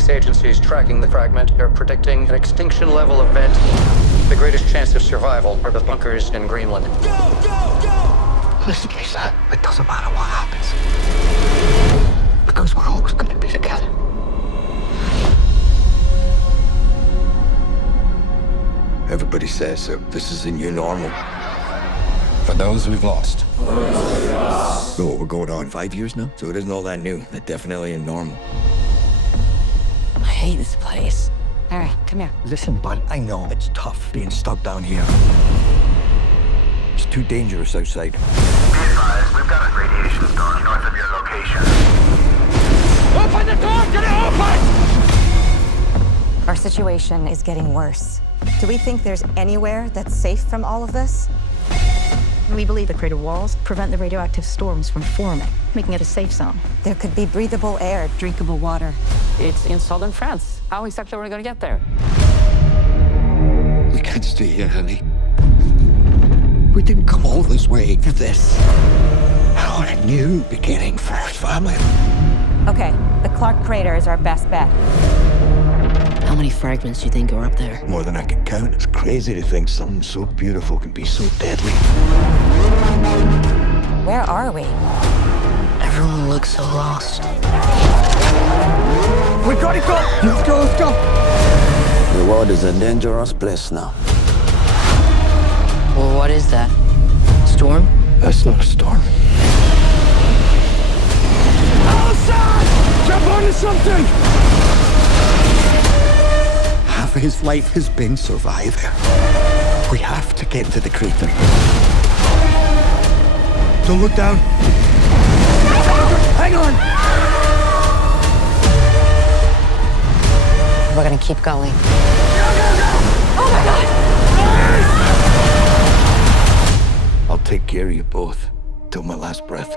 space agencies tracking the fragment are predicting an extinction-level event. The greatest chance of survival are the bunkers in Greenland. Listen, Lisa, it doesn't matter what happens. Because we're always going to be together. Everybody says that this is the new normal. For those we've lost. So we're going on 5 years now, so it isn't all that new. It definitely ain't normal. I hate this place. All right, come here. Listen, bud, I know it's tough being stuck down here. It's too dangerous outside. Be advised, we've got a radiation storm north of your location. Open the door! Get it open! Our situation is getting worse. Do we think there's anywhere that's safe from all of this? We believe the crater walls prevent the radioactive storms from forming, making it a safe zone. There could be breathable air, drinkable water. It's in southern France. How exactly are we going to get there? We can't stay here, honey. We didn't come all this way for this. I want a new beginning for our family. Okay, the Clark crater is our best bet. How many fragments do you think are up there? More than I can count. It's crazy to think something so beautiful can be so deadly. Where are we? Everyone looks so lost. We gotta go! Let's go, let's go! The world is a dangerous place now. Well, what is that? Storm? That's not a storm. Allison! Jump onto something! Half of his life has been surviving. We have to get to the crater. Don't look down. Hang on! We're gonna keep going. I'll take care of you both till my last breath.